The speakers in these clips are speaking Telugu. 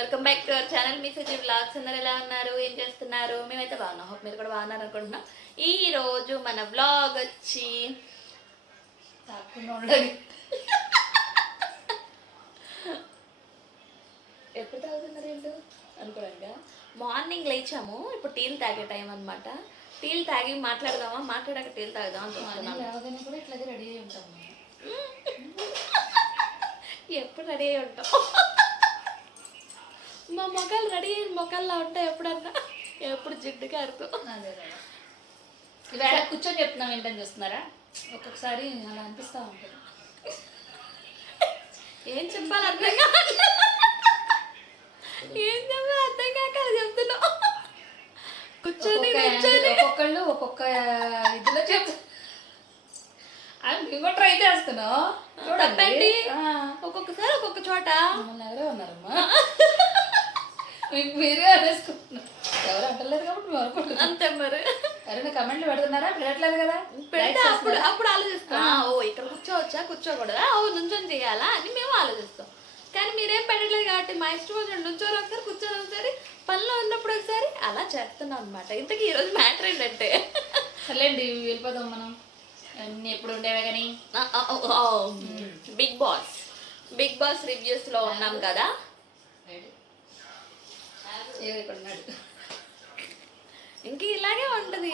Welcome back to our channel. Me Saji vlogs. అందరు ఎలా ఉన్నారు? ఏం చేస్తున్నారు? మేమైతే బాగున్నాం. హోప్ మీరు కూడా బాగున్నారు అనుకుంటున్నాం. ఈ రోజు మన వ్లాగ్ వచ్చి ఎప్పుడు తాగుతున్నారు వీళ్ళు? అనుకోరంగా మార్నింగ్ లేచాము. ఇప్పుడు టీలు తాగే టైం అన్నమాట. టీలు తాగి మాట్లాడదామా? మాట్లాడాక టీలు తాగుదాం అని చూస్తున్నాను రాగానే కూడా ఇట్లాగే రెడీ అయి ఉంటాం. ఎప్పుడు రెడీ అయి ఉంటాం? మా మొక్కలు రెడీ అయిన మొక్కల్లా ఉంటాయి ఎప్పుడన్నా. ఎప్పుడు జిడ్డు కారుతూ అదే కదా. ఇవాళ కూర్చొని చెప్తున్నాం ఏంటని చూస్తున్నారా? ఒక్కొక్కసారి అలా అనిపిస్తూ ఉంటుంది. ఏం చెప్పాలి అర్థం కాక ఏం చెప్పాలి అర్థం కాక అది చెప్తున్నావు కూర్చొని కూర్చొని. ఒక్కొక్కళ్ళు ఒక్కొక్క ఇదిలో చెప్ అది మేము కూడా ట్రై చేస్తున్నాం. తప్పేంటి? ఆ, ఒక్కొక్కసారి ఒక్కొక్క చోట. ఎవరే ఉన్నారమ్మా. మీకు మీరే అనేసుకుంటున్నారు ఎవరు అంటలేదు కాబట్టి మేము అనుకుంటున్నాం. అంతే మరి. ఎవరైనా కమెంట్లు పెడుతున్నారా? పెట్టట్లేదు కదా? పెడితే అప్పుడు అప్పుడు ఆలోచిస్తాం. ఆ, ఓ ఇక్కడ కూర్చోవచ్చా? కూర్చోకూడదా? ఓ నుంచొని చేయాలా అని మేము ఆలోచిస్తాం. కానీ మీరేం పెట్టట్లేదు కాబట్టి మా ఇష్టం వచ్చినట్టు నుంచోరు ఒకసారి కూర్చొని ఒకసారి పనిలో ఉన్నప్పుడు ఒకసారి అలా చేస్తున్నాం అనమాట ఇంతకీ ఈరోజు మ్యాటర్ ఏంటంటే? సర్లేండి వెళ్ళిపోదాం మనం. అన్నీ ఎప్పుడు ఉండేవే కానీ. Big Boss. బిగ్ బాస్ రివ్యూస్లో ఉన్నాం కదా. ఉన్నాడు ఇంక ఇలాగే ఉంటది.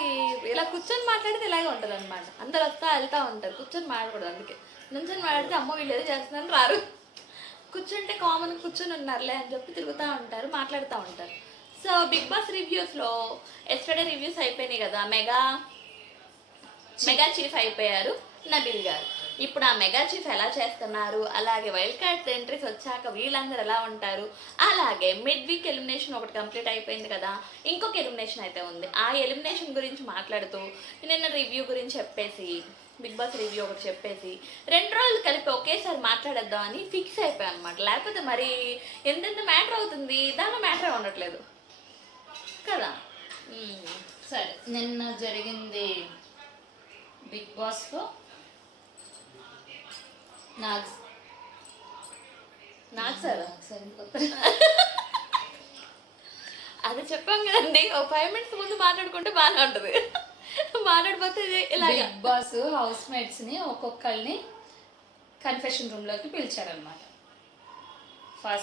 ఇలా కూర్చొని మాట్లాడితే ఇలాగే ఉంటది అనమాట అందరు వస్తా వెళ్తా ఉంటారు. కూర్చొని మాట్లాడకూడదు అందుకే. నుంచొని మాట్లాడితే అమ్మ వీళ్ళు ఏదో చేస్తున్నారు రారు. కూర్చుంటే కామన్ కూర్చొని ఉన్నారులే అని చెప్పి తిరుగుతూ ఉంటారు మాట్లాడుతూ ఉంటారు. సో బిగ్ బాస్ రివ్యూస్లో ఎస్టర్డే రివ్యూస్ అయిపోయినాయి కదా. మెగా మెగా చీఫ్ అయిపోయారు నబిల్ గారు. ఇప్పుడు ఆ మెగా చీఫ్ ఎలా చేస్తున్నారు? అలాగే వైల్డ్ కార్డ్ ఎంట్రీస్ వచ్చాక వీళ్ళందరూ ఎలా ఉంటారు? అలాగే మిడ్ వీక్ ఎలిమినేషన్ ఒకటి కంప్లీట్ అయిపోయింది కదా. ఇంకొక ఎలిమినేషన్ అయితే ఉంది. ఆ ఎలిమినేషన్ గురించి మాట్లాడుతూ నిన్న రివ్యూ గురించి చెప్పేసి బిగ్ బాస్ రివ్యూ ఒకటి చెప్పేసి రెండు రోజులు కలిపి ఒకేసారి మాట్లాడేద్దాం అని ఫిక్స్ అయిపోయాం అనమాట లేకపోతే మరి ఎంతెంత మ్యాటర్ అవుతుంది? దానిలో మ్యాటర్ ఉండట్లేదు. కదా? సరే. నిన్న జరిగింది బిగ్ బాస్లో సార్? సరే అది చెప్పాం కదండి. ఒక ఫైవ్ మినిట్స్ ముందు మాట్లాడుకుంటే బాగానే ఉంటుంది. మాట్లాడిపోతే ఇలాగా. బిగ్ బాస్ హౌస్ మేట్స్ని ఒక్కొక్కళ్ళని కన్ఫెషన్ రూమ్లోకి పిలిచారనమాట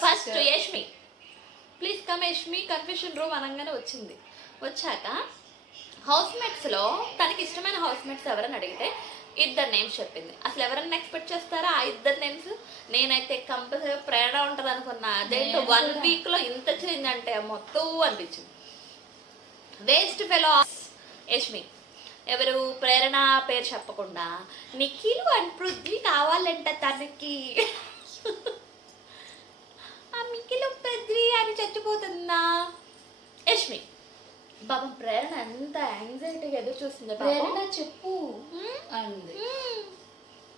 first Yashmi. Please come Yashmi confusion room అనగానే వచ్చింది. వచ్చాక హౌస్ మేట్స్లో తనకి ఇష్టమైన హౌస్ మేట్స్ ఎవరని అడిగితే ఇద్దరు నేమ్స్ చెప్పింది. అసలు ఎవరన్నా ఎక్స్పెక్ట్ చేస్తారా? ఆ ఇద్దరు నేమ్స్ నేనైతే కంపల్సరీ ప్రేరణ ఉంటుంది అనుకున్నా. అదేంటో వన్. వీక్లో ఇంత చేంజ్ అంటే మొత్తం అనిపించింది. వేస్ట్ ఫెలో యష్మి ఎవరు? ప్రేరణ పేరు చెప్పకుండా. నిఖిల్ అండ్ పృథ్వీ కావాలంట తనకి. ఆ మికిలో పృథ్వీ అని చచ్చిపోతుందా? యష్మి పాపం ప్రేరణ ఎంత యాంగ్జైటీగా ఎదురు చూస్తుంది. ప్రేరణ చెప్పు? అంది.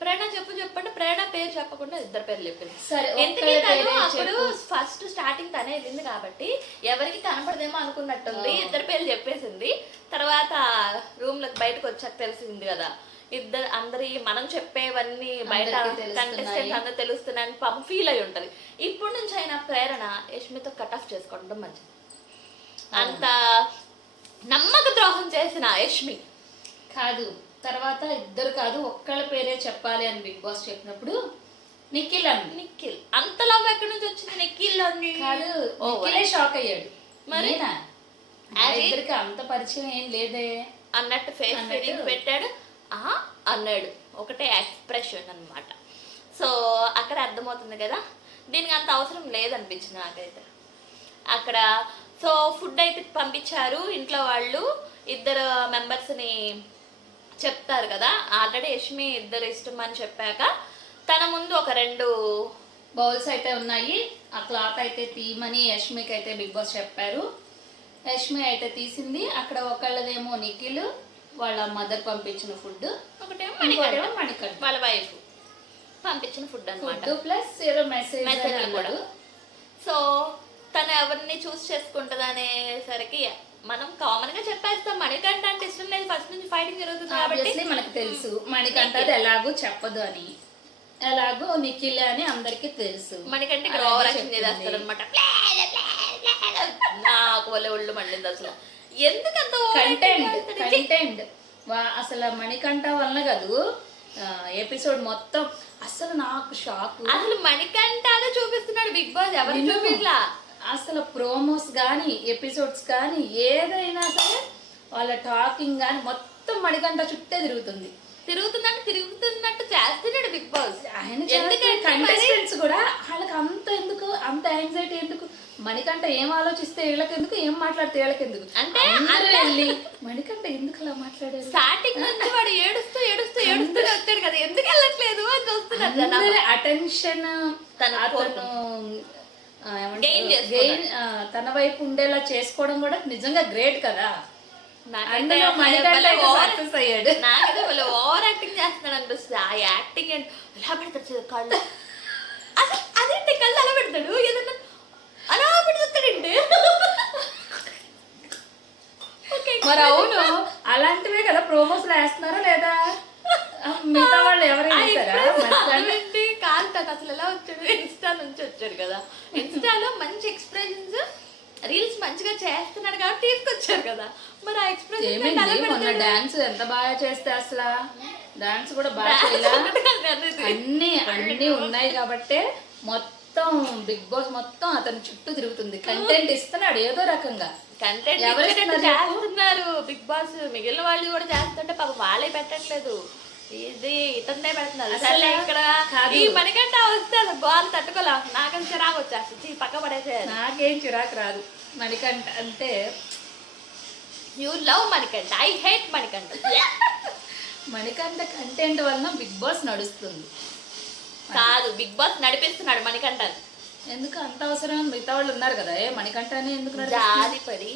ప్రేరణ చెప్పు చెప్పండి ప్రేరణ పేరు చెప్పకుండా ఇద్దరు పేర్లు చెప్పింది సరే ఎందుకంటే అప్పుడు ఫస్ట్ స్టార్టింగ్ తనే వెళ్ళింది కాబట్టి ఎవరికి కనపడదేమో అనుకున్నట్టుంది. ఇద్దరు పేర్లు చెప్పేసింది తర్వాత రూమ్లోకి బయటకు వచ్చాక తెలిసింది కదా ఇద్దరు అందరి మనం చెప్పేవన్నీ బయట. కంటెస్టెంట్స్ అందరూ తెలుస్తున్నాయని పాపం ఫీల్ అయి ఉంటది ఇప్పుడు నుంచి అయినా ప్రేరణ యష్మితో కట్ ఆఫ్ చేసుకోవడం మంచిది అంత నమ్మక ద్రోహం చేసిన యష్మి కాదు తర్వాత ఇద్దరు కాదు ఒక్కళ్ళ పేరే చెప్పాలి అని బిగ్ బాస్ చెప్పినప్పుడు నిఖిల్ అంది. నిఖిల్ అంత లవ్ ఎక్కడి నుంచి వచ్చింది నిఖిల్ అని కాదు నిఖిలే షాక్ అయ్యాడు. మరి? ఇద్దరికి అంత పరిచయం ఏం లేదే. అన్నట్టు ఫేస్. ఫీలింగ్ పెట్టాడు. ఆ అన్నాడు. ఒకటే ఎక్స్ప్రెషన్ అన్నమాట. సో అక్కడ అర్థమవుతుంది కదా? దీనికి అంత అవసరం లేదనిపించింది నాకైతే. అక్కడ. సో ఫుడ్ అయితే పంపించారు. ఇంట్లో వాళ్ళు ఇద్దరు మెంబర్స్ని చెప్తారు కదా. ఆల్రెడీ యష్మి ఇద్దరు ఇష్టం అని చెప్పాక తన ముందు ఒక రెండు బౌల్స్ అయితే ఉన్నాయి. ఆ క్లాత్ అయితే తీయమని యష్మికి అయితే బిగ్ బాస్ చెప్పారు. యష్మి అయితే తీసింది. అక్కడ ఒకళ్ళదేమో నిఖిల్ వాళ్ళ మదర్ పంపించిన ఫుడ్ ఒకటేమో ఇంకోటేమో మణికంఠ. మణికంఠ వాళ్ళ వైఫ్ పంపించిన ఫుడ్ అన్నమాట. ఫుడ్ ప్లస్ ఏదో మెసేజ్ కూడా. సో తను ఎవరిని చూస్ చేసుకుంటది అనేసరికి మనం కామన్గా చెప్పేస్తాం. మణికంఠ అంటే ఇష్టం లేదు. ఫస్ట్ నుంచి ఫైటింగ్ జరుగుతుంది కాబట్టి. మనకు తెలుసు. మణికంఠ అది ఎలాగూ చెప్పదు అని. ఎలాగో నిఖిల్ అని అందరికీ తెలుసు. మనకంటే ఇక్కడ ఓవర్ యాక్షన్ అనమాట నాకు వల్ల ఒళ్ళు మండింది అసలు. ఎందుకు అంత కంటెంట్ కంటెంట్ అసలు మణికంఠ వలన కాదు. ఎపిసోడ్ మొత్తం అసలు నాకు షాక్ అసలు మణికంఠాగా చూపిస్తున్నాడు బిగ్ బాస్. ఎవరు విను. అసలు ప్రోమోస్ కానీ ఎపిసోడ్స్ కానీ ఏదైనా సరే వాళ్ళ టాకింగ్ కానీ మొత్తం మణికంఠ చుట్టే తిరుగుతుంది. తిరుగుతున్నట్టు తిరుగుతున్నట్టు చేస్తున్నాడు బిగ్ బాస్ ఆయన కంటెస్టెంట్స్ కూడా వాళ్ళకి అంత ఎందుకు అంత యాంగ్జైటీ ఎందుకు? మణికంఠ ఏం ఆలోచిస్తే వీళ్ళకి ఎందుకు ఏం మాట్లాడితే వీళ్ళకి ఎందుకు అంటే వెళ్ళి మణికంఠ ఎందుకు అలా మాట్లాడారు? స్టార్టింగ్ నుంచి వాడు ఏడుస్తూ ఏడుస్తూ ఏడుస్తూనే వచ్చాడు కదా ఎందుకు వెళ్ళట్లేదు అని చూస్తున్నారు అటెన్షన్ తను అతను ఆ, తన వైపు ఉండేలా చేసుకోవడం కూడా నిజంగా గ్రేట్ కదా. ఓవర్ యాక్టింగ్ చేస్తున్నాడు అనిపిస్తుంది. ఆ యాక్టింగ్ అండ్ పెడతాడు కళ్ళు? అసలు అదేంటి కళ్ళు అలా పెడతాడు? ఏదన్నా అలా పెడుతాడండి మరి అవును అలాంటివే కదా ప్రోమోస్లో వేస్తున్నారా లేదా? మిగతా వాళ్ళు ఎవరు తను అసలు ఎలా వచ్చాడు? ఇన్స్టా నుంచి వచ్చాడు కదా. ఇన్స్టాలో మంచి ఎక్స్ప్రెషన్స్ రీల్స్ మంచిగా చేస్తున్నాడు కాబట్టి తీసుకొచ్చారు కదా. మరి ఆ ఎక్స్ప్రెషన్ డాన్స్ ఎంత బాగా చేస్తే అసలు? డాన్స్ కూడా బాగా అన్ని అన్ని ఉన్నాయి కాబట్టే మొత్తం బిగ్ బాస్ మొత్తం అతని చుట్టూ తిరుగుతుంది. కంటెంట్ ఇస్తున్నాడు ఏదో రకంగా. కంటెంట్? చేస్తున్నారు. బిగ్ బాస్ మిగిలిన వాళ్ళు కూడా చేస్తుంటే పాప వాళ్ళే పెట్టట్లేదు. ఇది ఇతనే పెడుతున్నారు. సరే ఇక్కడ. ఈ మనకంటే వస్తే అది బాల్ తట్టుకోలే. నాకని చిరాకు వచ్చేస్తుంది. చీ, పక్క పడేసేయాలి. నాకేం చిరాకు రాదు. మణికంఠ అంటే you love Manikanta. I hate Manikanta. Manikanta content వలన బిగ్ బాస్ నడుస్తుంది. కాదు బిగ్ బాస్ నడిపిస్తున్నాడు మణికంఠ. ఎందుకు అంత అవసరం? మిగతా వాళ్ళు ఉన్నారు కదా. ఏ మణికంఠని ఎందుకు? జాలి పడి.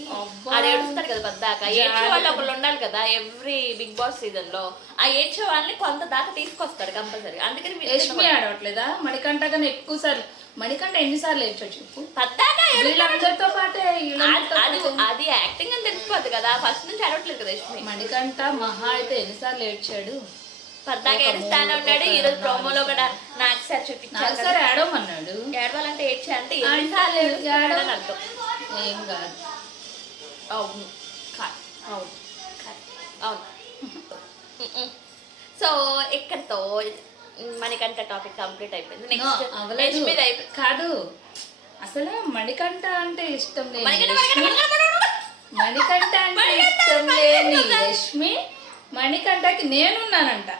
ఆడు ఏడుస్తాడు కదా పద్దాక. ఏడ్చే వాళ్ళు ఒకళ్ళు ఉండాలి కదా ఎవ్రీ బిగ్ బాస్ సీజన్లో ఆ ఏడ్చే వాళ్ళని కొంత దాకా తీసుకొస్తాడు కంపల్సరీ అందుకని యష్మి ఆడవట్లేదా? మణికంఠ కన్నా ఎక్కువ సార్లు మణికంఠ ఎన్నిసార్లు ఏడ్చో చెప్పు? పద్దాక వీళ్ళందరితో పాటే అది అది- యాక్టింగ్ అని తెలిసిపోద్ది కదా. ఫస్ట్ నుంచి అడగట్లేదు కదా యష్మి. మణికంఠ మహా అయితే ఎన్నిసార్లు ఏడ్చాడు? పద్దాక ఏడుస్తానే ఉన్నాడు. ఈ రోజు ప్రోమోలో కూడా నాకు సార్ కదా. సరే ఏడవమన్నాడు ఏడవాలంటే ఏడ్చా అంటే అంటే ఎన్నిసార్లు ఏడు- ఏడుస్తున్నాడు అని అర్థం. ఏం కాదు. అవును. అవును. అవును. సో ఇక్కడతో మనకంటే టాపిక్ కంప్లీట్ అయిపోయింది. నెక్స్ట్ అయిపోయింది కాదు. అసలు మణికంఠ అంటే ఇష్టం లేని మణికంఠ, మణికంఠ, మణికంఠ. మణికంఠ అంటే మణికంఠ, ఇష్టం మణికంఠ. లేని యష్మి మణికంఠకి నేనున్నానంట.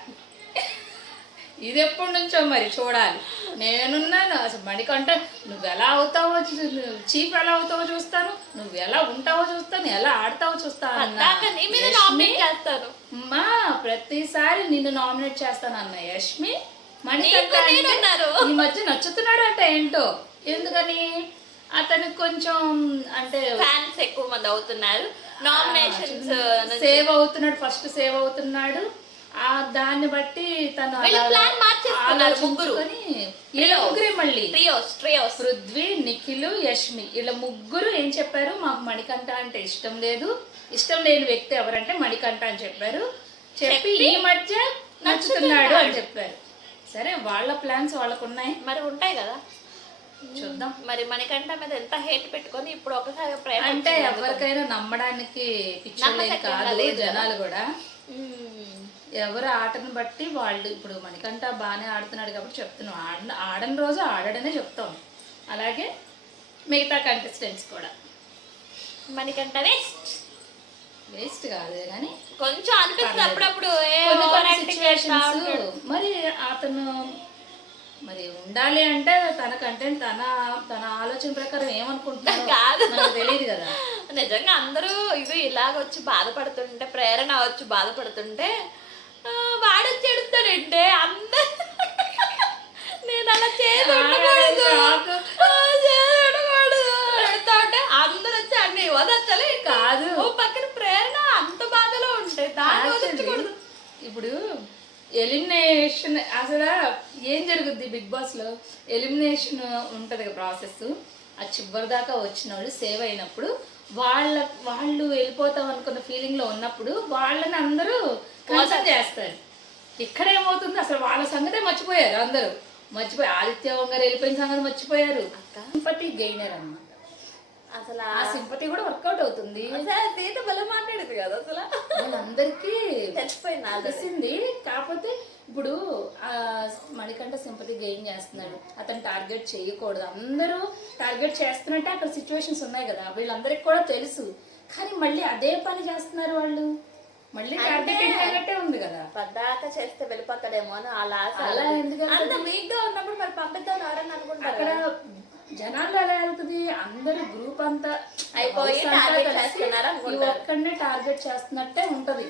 ఇది ఎప్పటి నుంచో మరి చూడాలి. నేనున్నాను. అసలు మణికంఠ నువ్వు ఎలా అవుతావో చీఫ్ ఎలా అవుతావో చూస్తాను. నువ్వు ఎలా ఉంటావో చూస్తాను. ఎలా ఆడతావో చూస్తాను మా ప్రతిసారి నిన్ను నామినేట్ చేస్తాను అన్న యష్మి. మణికంఠ. ఈ మధ్య నచ్చుతున్నాడు అంటే ఏంటో? ఎందుకని? అతనికి కొంచెం అంటే ఫ్యాన్స్ ఎక్కువ మంది అవుతున్నారు. నామినేషన్స్ సేవ్ అవుతున్నాడు ఫస్ట్ సేవ్ అవుతున్నాడు. ఆ దాన్ని బట్టి తను plan మార్చేసుకున్నారు ముగ్గురు. మళ్ళీ. ట్రియోస్ ట్రియోస్ పృథ్వీ నిఖిల్ యష్మి. వీళ్ళ ముగ్గురు ఏం చెప్పారు? మాకు మణికంఠ అంటే ఇష్టం లేదు. ఇష్టం లేని వ్యక్తి ఎవరంటే మణికంఠ అని చెప్పారు. చెప్పి ఈ మధ్య నచ్చుతున్నాడు. అని చెప్పారు. సరే వాళ్ళ ప్లాన్స్ వాళ్ళకు ఉన్నాయి మరి ఉంటాయి కదా. చూద్దాం మరి మనకంట మీద ఎంత హేట్ పెట్టుకొని ఇప్పుడు ఒకసారి ప్రేమ అంటే. ఎవరికైనా నమ్మడానికి కాదు. జనాలు కూడా. ఎవరు ఆటను బట్టి వాళ్ళు ఇప్పుడు మనకంట బాగానే ఆడుతున్నాడు కాబట్టి చెప్తున్నాం ఆడ ఆడని రోజు ఆడడనే చెప్తాం అలాగే మిగతా కంటెస్టెంట్స్ కూడా మనకంట వేస్ట్ వేస్ట్ కాదు కానీ కొంచెం అనిపిస్తుంది అప్పుడప్పుడు. మరి అతను మరి ఉండాలి అంటే తన కంటెంట్ తన తన ఆలోచన ప్రకారం ఏమనుకుంటున్నాడో కాదు. మనకు తెలియదు కదా. నిజంగా అందరూ ఇది ఇలాగ వచ్చి బాధపడుతుంటే ప్రేరణ వచ్చి బాధపడుతుంటే ఆ, వాడొచ్చి ఎడుతాడంటే అందరు నేను అలా చేసి ఉండకూడదు. నాకు అందరూ వచ్చి అన్ని వదచ్చలే కాదు. పక్కన ప్రేరణ అంత బాధలో ఉంటే దాన్ని వదలకూడదు ఇప్పుడు ఎలిమినేషన్ అసలు ఏం జరుగుద్ది బిగ్ బాస్లో ఎలిమినేషన్ ఎలిమినేషన్ కదా ప్రాసెస్. ఆ చివరి దాకా వచ్చిన వాళ్ళు సేవ్ అయినప్పుడు వాళ్ళ వాళ్ళు వెళ్ళిపోతాం అనుకున్న ఫీలింగ్లో ఉన్నప్పుడు వాళ్ళని అందరూ కన్సల్ట్ చేస్తారు. ఇక్కడ ఏమవుతుంది అసలు వాళ్ళ సంగతే మర్చిపోయారు అందరూ. మర్చిపోయి ఆదిత్య వంగారు వెళ్ళిపోయిన సంగతి మర్చిపోయారు. అక్క. గెయినర్ అన్నమాట అసలు ఆ సింపతి కూడా వర్కౌట్ అవుతుంది. సీత బలం మాట్లాడేది కదా అసలు. వాళ్ళందరికీ ఆల్రెడీ తెలిసింది. కాకపోతే ఇప్పుడు ఆ మణికంఠ సింపతి గెయిన్ చేస్తున్నాడు. అతను టార్గెట్ చేయకూడదు. అందరూ టార్గెట్ చేస్తున్నట్టే అక్కడ సిచ్యువేషన్స్ ఉన్నాయి కదా. వీళ్ళందరికీ కూడా తెలుసు. కానీ మళ్ళీ అదే పని చేస్తున్నారు వాళ్ళు. మళ్ళీ టార్గెట్ ఉంది కదా. పద్దాక చేస్తే వెళ్ళిపోతాడేమో అని అలా అలా. ఎందుకంటే- అంత వీక్గా ఉన్నప్పుడు మరి పంపిద్దాం ఎవరని అనుకుంటారు అక్కడ జనాలు ఎలా వెళ్తుంది? అందరూ గ్రూప్ అంతా అయిపోయి. ఒక్కడినే టార్గెట్ చేస్తున్నట్టే ఉంటది.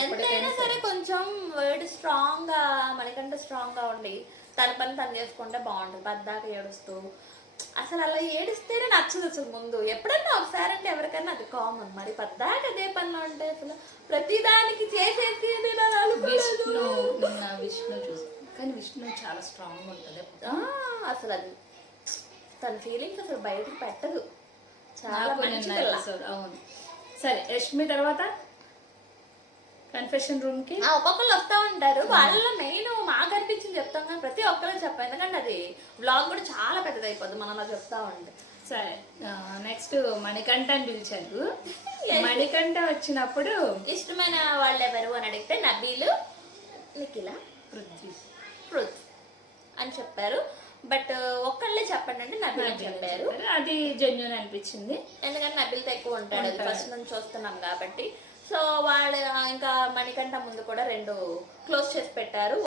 ఎంతైనా సరే కొంచెం వర్డ్ స్ట్రాంగ్గా మనకంటే స్ట్రాంగ్గా ఉండి తన పని తను చేసుకుంటే బాగుంటుంది. పద్దాక ఏడుస్తూ. అసలు అలా ఏడిస్తేనే నచ్చదు అసలు ముందు. ఎప్పుడన్నా ఒకసారి అంటే ఎవరికైనా అది కామన్ మరి పద్దాక అదే పనిలో ఉంటే అసలు ప్రతిదానికి చేసేసి. విష్ణు విష్ణు చూసి కానీ విష్ణు చాలా స్ట్రాంగ్ ఉంటది. అసలు అది తన ఫీలింగ్స్ అసలు బయటకు పెట్టదు. చాలా మంచి పిల్ల. అవును. సరే యష్మి తర్వాత కన్ఫెషన్ రూమ్కి? ఆ, ఒక్కొక్కరు వస్తూ ఉంటారు. వాళ్ళలో మెయిన్ మాకు అనిపించింది చెప్తాం కానీ ప్రతి ఒక్కరు చెప్పాం. ఎందుకంటే అది బ్లాగ్ కూడా చాలా పెద్దది అయిపోద్ది మనం అలా చెప్తా ఉంటే. సరే నెక్స్ట్ మణికంఠ అని పిలిచారు. మణికంఠ వచ్చినప్పుడు ఇష్టమైన వాళ్ళు ఎవరు అని అడిగితే నబీలు నిఖిల పృథ్వీ. పృథ్ అని చెప్పారు. బట్ ఒక్కళ్ళే చెప్పండి అంటే నబీల్ చెప్పారు. అది జెన్యున్ అనిపించింది. ఎందుకంటే నబిల్తో ఎక్కువ ఉంటాడు. అది ఫస్ట్ నుంచి చూస్తున్నాం కాబట్టి. సో వాళ్ళు ఇంకా మణికంఠ ముందు కూడా రెండు క్లోజ్ చేసి పెట్టారు.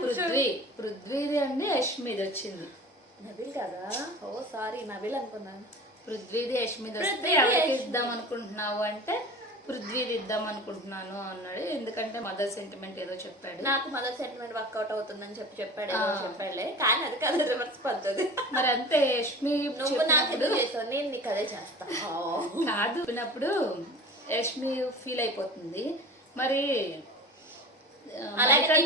పృథ్వీ పృథ్వీది అండి యష్మిది వచ్చింది. నబిల్ కదా? ఓ సారీ నబిల్ అనుకున్నాను. పృథ్వీది యష్మిది వస్తే పృథ్వీది ఎవరికి ఇద్దాం అనుకుంటున్నావు అంటే పృథ్వీది ఇద్దాం అనుకుంటున్నాను అన్నాడు. ఎందుకంటే మదర్ సెంటిమెంట్ ఏదో చెప్పాడు. నాకు మదర్ సెంటిమెంట్ వర్కౌట్ అవుతుందని చెప్పి చెప్పాడు ఏదో చెప్పాడులే. కానీ అది కాదు రివర్స్ పద్ధతి. మరి అంతే యష్మి నువ్వు నాకు చేసావు? నేను నీకు అదే చేస్తా. కాదు చెప్పినప్పుడు యష్మి ఫీల్ అయిపోతుంది. మరి అలాగే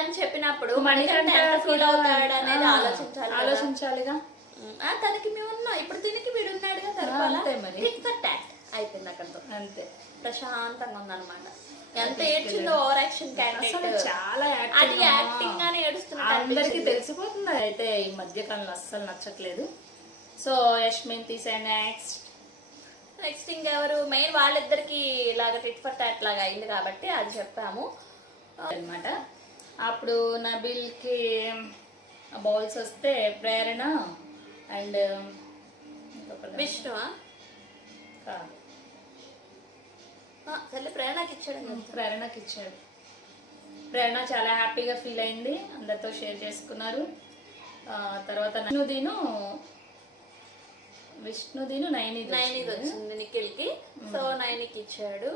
అని చెప్పినప్పుడు మణికంఠ ఫీల్ అవుతాడు అనేది ఆలోచించాలి కదా. ఆలోచించాలిగా. తనకి మేము ఉన్నాం. ఇప్పుడు దీనికి వీడు సరిపోలా అంతే మరి. టాట్ అయిపోయింది అక్కడతో. అంతే. ప్రశాంతంగా ఉందన్నమాట. ఎంత ఏడ్చిందో ఓవర్ యాక్షన్ చాలా అది యాక్టింగ్ గానే ఏడుస్తున్నట్టు అందరికి. తెలిసిపోతుంది. అయితే ఈ మధ్య కాలంలో అస్సలు నచ్చట్లేదు. సో యష్మిన్ తీసే నెక్స్ట్ నెక్స్ట్ ఇంకెవరు? మెయిన్ వాళ్ళిద్దరికి ఇలాగ టిక్ ఫర్ టాట్ లాగా అయింది కాబట్టి అది చెప్పాము. అన్నమాట అప్పుడు నబిల్కి బౌల్స్ వస్తే ప్రేరణ అండ్ విష్ణు సరే ప్రేరణకి ఇచ్చాడు ప్రేరణకి ఇచ్చాడు ప్రేరణ చాలా హ్యాపీగా ఫీల్ అయింది. అందరితో షేర్ చేసుకున్నారు. తర్వాత విష్ణుదీను విష్ణుదీను నైని నైన్కి వచ్చింది నిఖిల్కి సో నైన్కి ఇచ్చాడు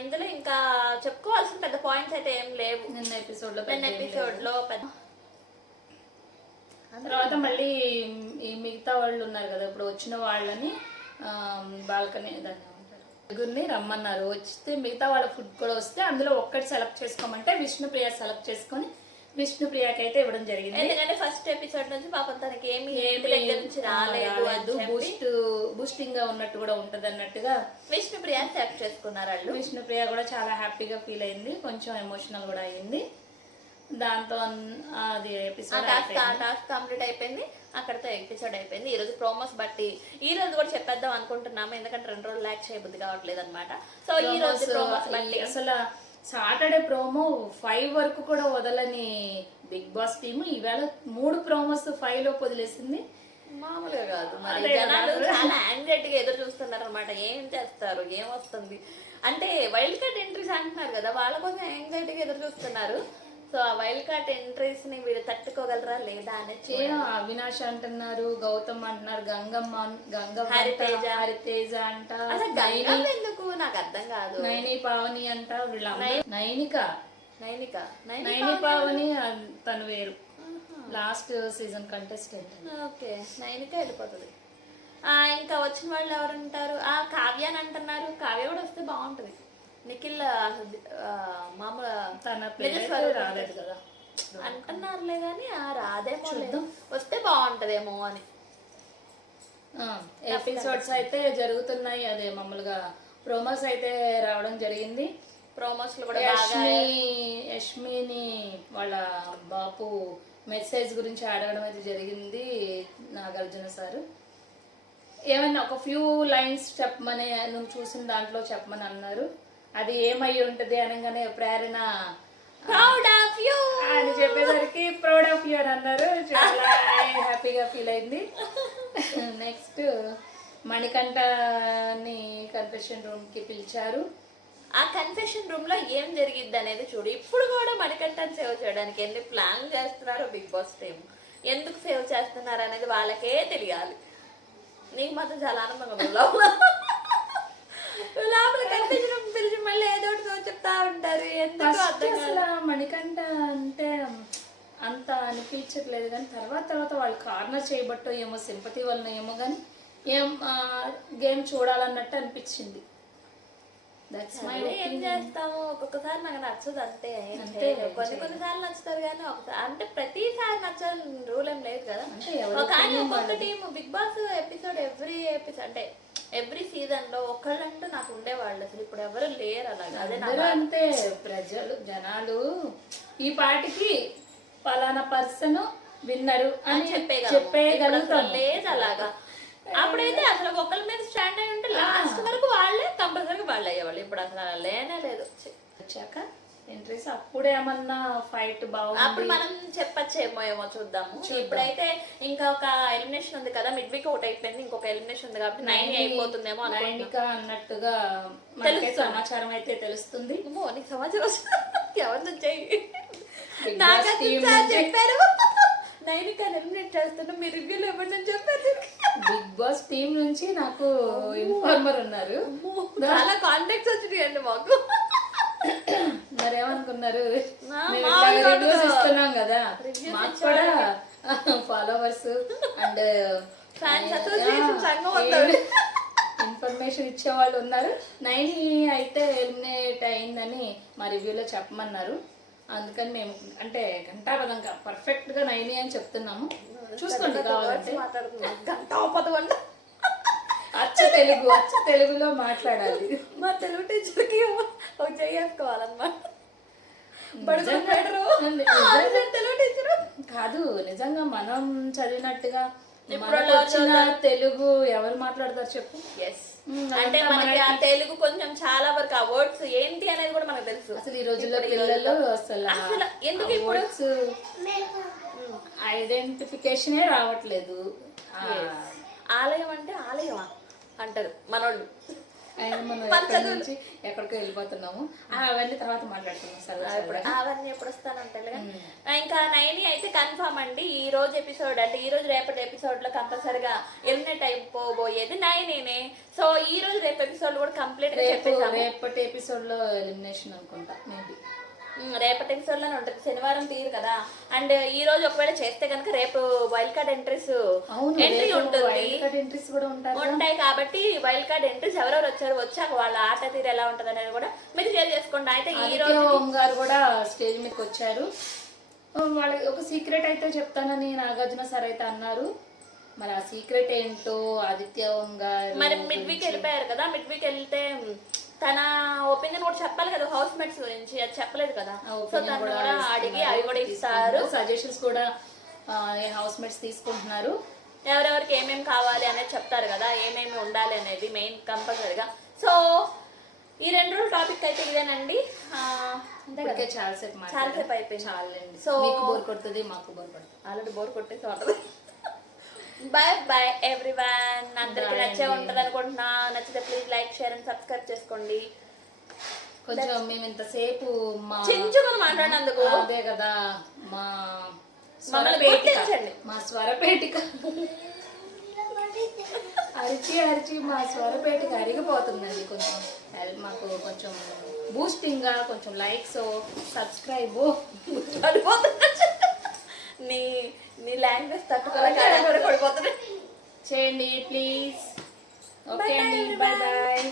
ఇందులో ఇంకా చెప్పుకోవాల్సిన పెద్ద పాయింట్స్ అయితే ఏం లేవు. నిన్న ఎపిసోడ్లో పెన్ ఎపిసోడ్లో పెద్ద తర్వాత మళ్ళీ ఈ మిగతా వాళ్ళు ఉన్నారు కదా ఇప్పుడు వచ్చిన వాళ్ళని బాల్కనీ దాన్ని? నలుగురిని రమ్మన్నారు. వస్తే మిగతా వాళ్ళ ఫుడ్ కూడా వస్తే అందులో ఒక్కటి సెలెక్ట్ చేసుకోమంటే విష్ణుప్రియ సెలెక్ట్ చేసుకొని విష్ణుప్రియకి అయితే ఇవ్వడం జరిగింది. ఎందుకంటే ఫస్ట్ ఎపిసోడ్ నుంచి పాపం తనకి ఏమి ఏమీ ఇంటి దగ్గర నుంచి రాలేదు బూస్ట్ బూస్టింగ్గా ఉన్నట్టు కూడా ఉంటది అన్నట్టుగా విష్ణు ప్రియ సెలెక్ట్ చేసుకున్నారు వాళ్ళు. విష్ణుప్రియ కూడా చాలా హ్యాపీగా ఫీల్ అయింది. కొంచెం ఎమోషనల్ కూడా అయింది. దాంతో అది ఎపిసోడ్ టాస్క్ కంప్లీట్ అయిపోయింది. అక్కడతో ఎపిసోడ్ అయిపోయింది. ఈ రోజు ప్రోమోస్ బట్టి ఈ రోజు కూడా చెప్పేద్దాం అనుకుంటున్నాము. ఎందుకంటే రెండు రోజులు ల్యాక్ చేయబుద్ధి కావట్లేదు అనమాట సో ఈ రోజు ప్రోమోస్ బట్టి అసలు సాటర్డే ప్రోమో ఫైవ్ వరకు కూడా వదలని బిగ్ బాస్ టీమ్ ఈవేళ మూడు ప్రోమోస్ ఫైవ్లో వదిలేసింది. మామూలుగా కాదు. మరి జనాలు. చాలా ఎదురు చూస్తున్నారు అనమాట ఏం చేస్తారు? ఏం వస్తుంది? అంటే వైల్డ్ కార్డ్ ఎంట్రీస్ అంటున్నారు కదా. వాళ్ళ కోసం యాంగ్జైటీగా ఎదురు చూస్తున్నారు. సో ఆ వైల్డ్ కార్డ్ ఎంట్రీస్ని వీళ్ళు తట్టుకోగలరా లేదా అనేది ఏ అవినాష్ అంటున్నారు గౌతమ్ అంటున్నారు గంగమ్మ అన్- గంగమ్మ హరితేజ. హరితేజ అంట ఎందుకు? నాకు అర్థం కాదు. నైని పావని అంట వీళ్ళ నైనిక నైనిక నైని పావని అన్- తను వేరు. Last season contestant okay. Nainika వెళ్ళిపోతుంది. ఆ, ఇంకా వచ్చిన వాళ్ళు ఎవరు ఉంటారు? ఆ కావ్య అని అంటున్నారు. కావ్య కూడా వస్తే బాగుంటది. నిఖిల్ మామూలు తన రాలేదు కదా. అంటున్నారులే కానీ రాదేమో చూద్దాం. వస్తే బాగుంటదేమో అని. ఎపిసోడ్స్ అయితే జరుగుతున్నాయి. అదే మామూలుగా ప్రోమోస్ అయితే రావడం జరిగింది. ప్రోమోస్లో కూడా యష్మిని వాళ్ళ బాపు మెసేజ్ గురించి అడగడం అయితే జరిగింది నాగార్జున సారు. ఏమన్నా ఒక ఫ్యూ లైన్స్ చెప్పమని నువ్వు చూసిన దాంట్లో చెప్పమని అన్నారు. అది ఏమై ఉంటుంది అనగానే ప్రేరణ ప్రౌడ్ ఆఫ్ యూ అని చెప్పేసరికి ప్రౌడ్ ఆఫ్ యూ అని అన్నారు. చాలా హ్యాపీగా ఫీల్ అయింది. నెక్స్ట్ మణికంఠని కన్ఫెషన్ రూమ్కి పిలిచారు. ఆ కన్ఫెషన్ రూమ్లో ఏం జరిగిద్ది అనేది చూడు. ఇప్పుడు కూడా మణికంఠని సేవ్ చేయడానికి ఎన్ని ప్లాన్ చేస్తున్నారో బిగ్ బాస్ టీమ్ ఎందుకు సేవ్ చేస్తున్నారు అనేది వాళ్ళకే తెలియాలి. నీకు మాత్రం చాలా ఆనందంగా లోపల లోపల కన్ఫెషన్ పిలిచి మళ్ళీ ఏదో ఒకటి చెప్తా ఉంటారు. ఎందుకు అసలు మణికంఠ అంటే అంత అనిపించట్లేదు కానీ తర్వాత తర్వాత వాళ్ళు కార్నర్ చేయబట్టో ఏమో సింపతి వలన ఏమో కానీ ఏం గేమ్ చూడాలన్నట్టు అనిపించింది. దట్స్ మై సరే, ఏం చేస్తాము? ఒక్కొక్కసారి నాకు నచ్చదు అంతే. కొన్ని కొన్నిసార్లు నచ్చుతారు కానీ ఒకసారి అంటే ప్రతిసారి నచ్చాలని రూల్ ఏం లేదు కదా. ఒక ఒక్కొక్క team Big Boss episode every episode అంటే ఎవ్రీ సీజన్లో ఒకళ్ళంటూ నాకు ఉండేవాళ్ళు అసలు. ఇప్పుడు ఎవరు లేరు అలాగా. అదే అంతే ప్రజలు జనాలు. ఈ పాటికి పలానా పర్సన్ విన్నరు అని చెప్పేయగలము. చెప్పేయగలుగుతాం. ఇప్పుడు అసలు లేదు అలాగా. అప్పుడైతే అసలు ఒకళ్ళ మీద స్టాండ్ అయి ఉంటే లాస్ట్ వరకు వాళ్ళే కంపల్సరీ వాళ్ళు అయ్యేవాళ్ళు ఇప్పుడు అసలు అలా లేనే లేదు. ఛీ. వచ్చాక ఎంట్రీస్ అప్పుడేమన్నా ఫైట్ బాగుంది? అప్పుడు మనం చెప్పచ్చేమో ఏమో చూద్దాము. ఇప్పుడైతే ఇంకా ఒక ఎలిమినేషన్ ఉంది కదా మిడ్ వీక్ ఒకటి అయిపోయింది ఇంకొక ఎలిమినేషన్ ఉంది కాబట్టి నైన్ అయిపోతుందేమో నైనిక అన్నట్టుగా మనకి సమాచారం అయితే తెలుస్తుంది. నీకు సమాచారం? ఎవరి నుంచి నుంచి. చెప్పారు. నైనిక ఎలిమినేట్ చేస్తున్నా మీ రివ్యూలు ఇవ్వండి అని చెప్పారు? బిగ్ బాస్ టీం నుంచి నాకు ఇన్ఫార్మర్ ఉన్నారు. చాలా కాంటాక్ట్స్ వచ్చినాయండి మాకు. మరేమనుకున్నారు? రివ్యూస్. ఇస్తున్నాం కదా. మాకు కూడా ఫాలోవర్స్ అండ్. ఇన్ఫర్మేషన్ ఇచ్చే వాళ్ళు ఉన్నారు. నైని అయితే ఎలిమినేట్ అయిందని మా రివ్యూలో చెప్పమన్నారు. అందుకని మేము అంటే గంటాపదంగా పర్ఫెక్ట్గా నైని అని చెప్తున్నాము. చూసుకోండి కావాలంటే. అచ్చ తెలుగు అచ్చ తెలుగులో మాట్లాడాలి. మా తెలుగు టీచర్కి ఒక చేసుకోవాలన్నమాట తెలుగు టీచరు కాదు నిజంగా మనం చదివినట్టుగా వచ్చిన తెలుగు ఎవరు మాట్లాడతారు చెప్పు? ఎస్ అంటే మనకి ఆ తెలుగు కొంచెం చాలా వరకు ఆ వర్డ్స్ ఏంటి అనేది కూడా మనకు తెలుసు. అసలు ఈ రోజుల్లో పిల్లలు అసలు అసలు ఎందుకు ఇప్పుడు? ఐడెంటిఫికేషనే రావట్లేదు. ఆ, ఆలయం అంటే ఆలయమా? అంటారు మనోళ్ళు. నుంచి ఎక్కడికో వెళ్ళిపోతున్నాము అవన్నీ తర్వాత మాట్లాడుతున్నాం ఇప్పుడు అవన్నీ ఎప్పుడు వస్తానంటారు ఇంకా నైని అయితే కన్ఫర్మ్ అండి. ఈ రోజు ఎపిసోడ్ అంటే ఈ రోజు రేపటి ఎపిసోడ్లో కంపల్సరిగా ఎలిమినేట్ అయిపోబోయేది నైనేనే సో ఈ రోజు రేపు ఎపిసోడ్ కూడా కంప్లీట్ రేపటి ఎపిసోడ్లో ఎలిమినేషన్ అనుకుంటా మేబీ. రేపటి ఎపిసోడ్లోనే ఉంటుంది. శనివారం తీరు కదా. అండ్ ఈ రోజు ఒకవేళ చేస్తే కనుక రేపు వైల్డ్ కార్డ్ ఎంట్రీస్ ఎంట్రీ ఉంటుంది. ఎంట్రీస్ కూడా ఉంటారు ఉంటాయి కాబట్టి వైల్డ్ కార్డ్ ఎంట్రీస్ ఎవరెవరు వచ్చారు వచ్చాక వాళ్ళ ఆట తీరు ఎలా ఉంటది అనేది కూడా మీరు షేర్ చేసుకోండి. అయితే ఈ రోజు గారు కూడా స్టేజ్ మీదకి వచ్చారు. వాళ్ళకి ఒక సీక్రెట్ అయితే చెప్తానని నాగార్జున సార్ అయితే అన్నారు. మరి ఆ సీక్రెట్ ఏంటో ఆదిత్య గారు మరి మిడ్ వీక్ వెళ్ళిపోయారు కదా. మిడ్ వీక్ వెళ్తే తన ఒపీనియన్ కూడా చెప్పాలి కదా హౌస్ మేట్స్ గురించి. అది చెప్పలేదు కదా. సో తను కూడా అడిగి అవి కూడా ఇస్తారు. సజెషన్స్ కూడా హౌస్ మేట్స్ తీసుకుంటున్నారు. ఎవరెవరికి ఏమేమి కావాలి అనేది చెప్తారు కదా ఏమేమి ఉండాలి అనేది మెయిన్ కంపల్సరీగా. సో ఈ రెండు రోజుల టాపిక్ అయితే ఇదేనండి. అంతే మాట్లాడాం. అయిపోయింది. చాలండి. సో- మీకు బోర్ కొడుతుంది మాకు బోర్ కొడుతుంది. ఆల్రెడీ బోర్ కొట్టేసి బాయ్ బాయ్ ఎవ్రీవన్ అందరికి నచ్చే. ఉంటుంది అనుకుంటున్నా నచ్చితే please like share and subscribe చేసుకోండి. కొంచెం మేము ఇంతసేపు మా చించుకొని మాట్లాడినందుకు. అదే కదా మా స్వరపేటిక. మా స్వరపేటిక. అరిచి అరిచి మా స్వరపేటిక అరిగిపోతుందండి కొంచెం. హెల్ప్ మాకు కొంచెం బూస్టింగ్గా కొంచెం లైక్స్ సబ్స్క్రైబ్ పడిపోతున్నా నీ నీ లాంగ్వేజ్ తట్టుకోలేక చేయండి ప్లీజ్ ఓకే అండి. Bye bye